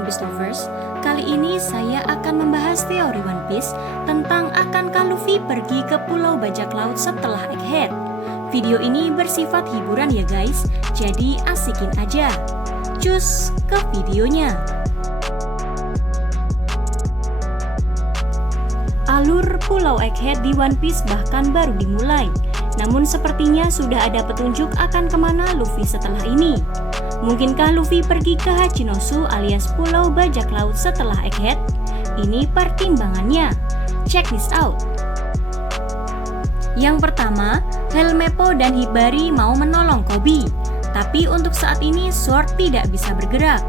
One Piece lovers, kali ini saya akan membahas teori One Piece tentang akankah Luffy pergi ke Pulau Bajak Laut setelah Egghead. Video ini bersifat hiburan ya guys, jadi asikin aja. Cus ke videonya. Alur Pulau Egghead di One Piece bahkan baru dimulai, namun sepertinya sudah ada petunjuk akan kemana Luffy setelah ini. Mungkinkah Luffy pergi ke Hachinosu alias Pulau Bajak Laut setelah Egghead? Ini pertimbangannya. Check this out. Yang pertama, Helmeppo dan Hibari mau menolong Koby, tapi untuk saat ini Sword tidak bisa bergerak.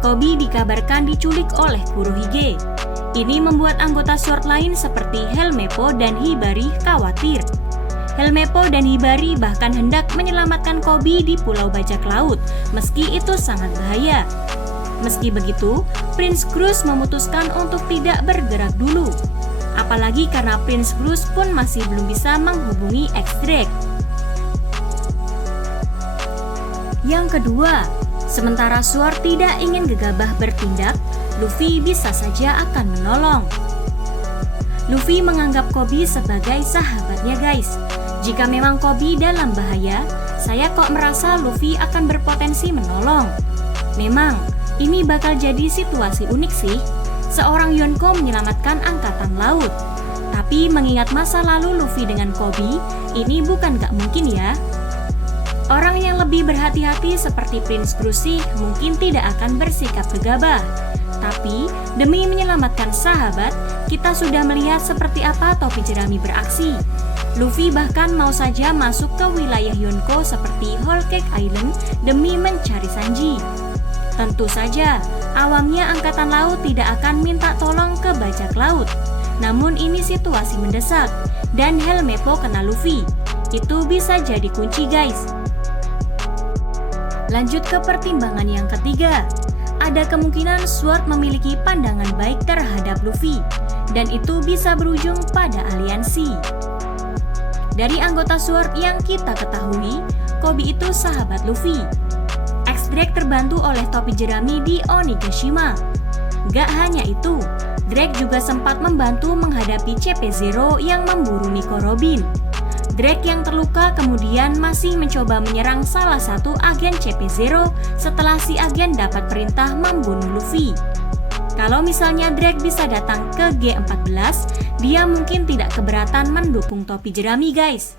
Koby dikabarkan diculik oleh Kurohige. Ini membuat anggota Sword lain seperti Helmeppo dan Hibari khawatir. Helmeppo dan Hibari bahkan hendak menyelamatkan Koby di Pulau Bajak Laut, meski itu sangat bahaya. Meski begitu, Prince Cruz memutuskan untuk tidak bergerak dulu. Apalagi karena Prince Cruz pun masih belum bisa menghubungi X-Drake. Yang kedua, sementara Sword tidak ingin gegabah bertindak, Luffy bisa saja akan menolong. Luffy menganggap Koby sebagai sahabatnya guys. Jika memang Koby dalam bahaya, saya kok merasa Luffy akan berpotensi menolong. Memang, ini bakal jadi situasi unik sih. Seorang Yonko menyelamatkan angkatan laut. Tapi mengingat masa lalu Luffy dengan Koby, ini bukan gak mungkin ya. Orang yang lebih berhati-hati seperti Prince Cruz sih mungkin tidak akan bersikap gegabah. Tapi, demi menyelamatkan sahabat, kita sudah melihat seperti apa topi jerami beraksi. Luffy bahkan mau saja masuk ke wilayah Yonko seperti Whole Cake Island demi mencari Sanji. Tentu saja, awamnya angkatan laut tidak akan minta tolong ke bajak laut. Namun ini situasi mendesak, dan Helmeppo kena Luffy. Itu bisa jadi kunci guys. Lanjut ke pertimbangan yang ketiga. Ada kemungkinan Sword memiliki pandangan baik terhadap Luffy, dan itu bisa berujung pada aliansi. Dari anggota Sword yang kita ketahui, Koby itu sahabat Luffy. X-Drake terbantu oleh topi jerami di Onigashima. Gak hanya itu, Drake juga sempat membantu menghadapi CP0 yang memburu Nico Robin. Drake yang terluka kemudian masih mencoba menyerang salah satu agen CP0 setelah si agen dapat perintah membunuh Luffy. Kalau misalnya Drake bisa datang ke G14, dia mungkin tidak keberatan mendukung topi jerami guys.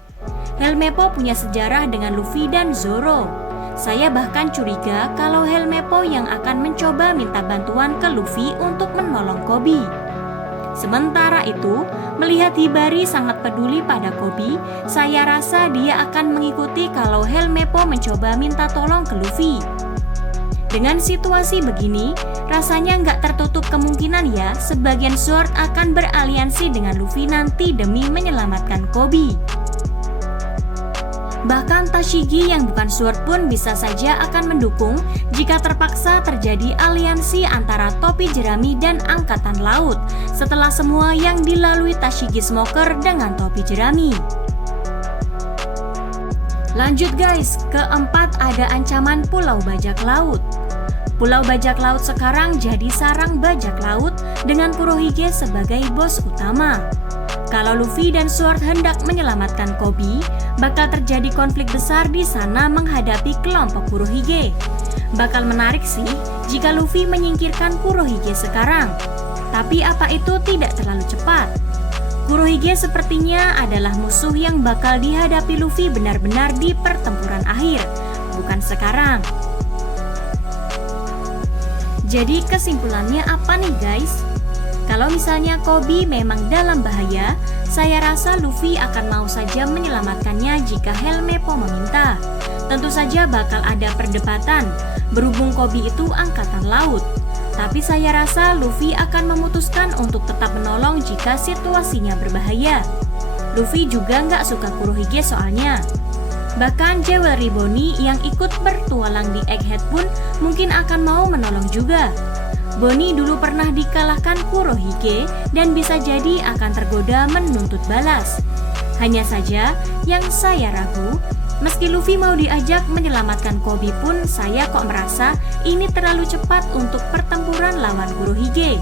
Helmeppo punya sejarah dengan Luffy dan Zoro. Saya bahkan curiga kalau Helmeppo yang akan mencoba minta bantuan ke Luffy untuk menolong Koby. Sementara itu, melihat Hibari sangat peduli pada Koby, saya rasa dia akan mengikuti kalau Helmeppo mencoba minta tolong ke Luffy. Dengan situasi begini, rasanya nggak tertutup kemungkinan ya sebagian Sword akan beraliansi dengan Luffy nanti demi menyelamatkan Koby. Bahkan Tashigi yang bukan Sword pun bisa saja akan mendukung jika terpaksa terjadi aliansi antara topi jerami dan angkatan laut setelah semua yang dilalui Tashigi Smoker dengan topi jerami. Lanjut guys, keempat ada ancaman Pulau Bajak Laut. Pulau Bajak Laut sekarang jadi sarang bajak laut dengan Kurohige sebagai bos utama. Kalau Luffy dan Sword hendak menyelamatkan Koby, bakal terjadi konflik besar di sana menghadapi kelompok Kurohige. Bakal menarik sih jika Luffy menyingkirkan Kurohige sekarang. Tapi apa itu tidak terlalu cepat? Kurohige sepertinya adalah musuh yang bakal dihadapi Luffy benar-benar di pertempuran akhir, bukan sekarang. Jadi kesimpulannya apa nih guys? Kalau misalnya Koby memang dalam bahaya, saya rasa Luffy akan mau saja menyelamatkannya jika Helmeppo meminta. Tentu saja bakal ada perdebatan, berhubung Koby itu angkatan laut. Tapi saya rasa Luffy akan memutuskan untuk tetap menolong jika situasinya berbahaya. Luffy juga nggak suka Kurohige soalnya. Bahkan Jewelry Bonnie yang ikut bertualang di Egghead pun mungkin akan mau menolong juga. Bonnie dulu pernah dikalahkan Kurohige dan bisa jadi akan tergoda menuntut balas. Hanya saja yang saya ragu, Meski Luffy mau diajak menyelamatkan Koby pun, saya kok merasa ini terlalu cepat untuk pertempuran lawan Kurohige.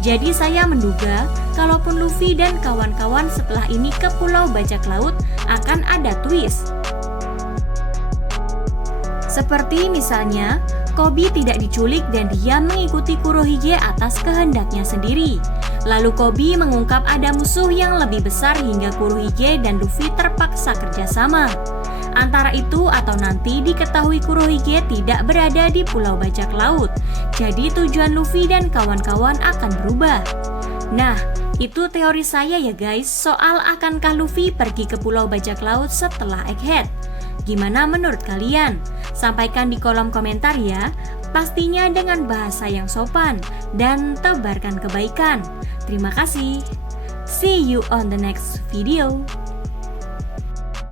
Jadi saya menduga, kalaupun Luffy dan kawan-kawan setelah ini ke Pulau Bajak Laut, akan ada twist. Seperti misalnya, Koby tidak diculik dan dia mengikuti Kurohige atas kehendaknya sendiri. Lalu Koby mengungkap ada musuh yang lebih besar hingga Kurohige dan Luffy terpaksa kerjasama. Antara itu atau nanti diketahui Kurohige tidak berada di Pulau Bajak Laut, jadi tujuan Luffy dan kawan-kawan akan berubah. Nah, itu teori saya ya guys, soal akankah Luffy pergi ke Pulau Bajak Laut setelah Egghead. Gimana menurut kalian? Sampaikan di kolom komentar ya, pastinya dengan bahasa yang sopan dan tebarkan kebaikan. Terima kasih. See you on the next video.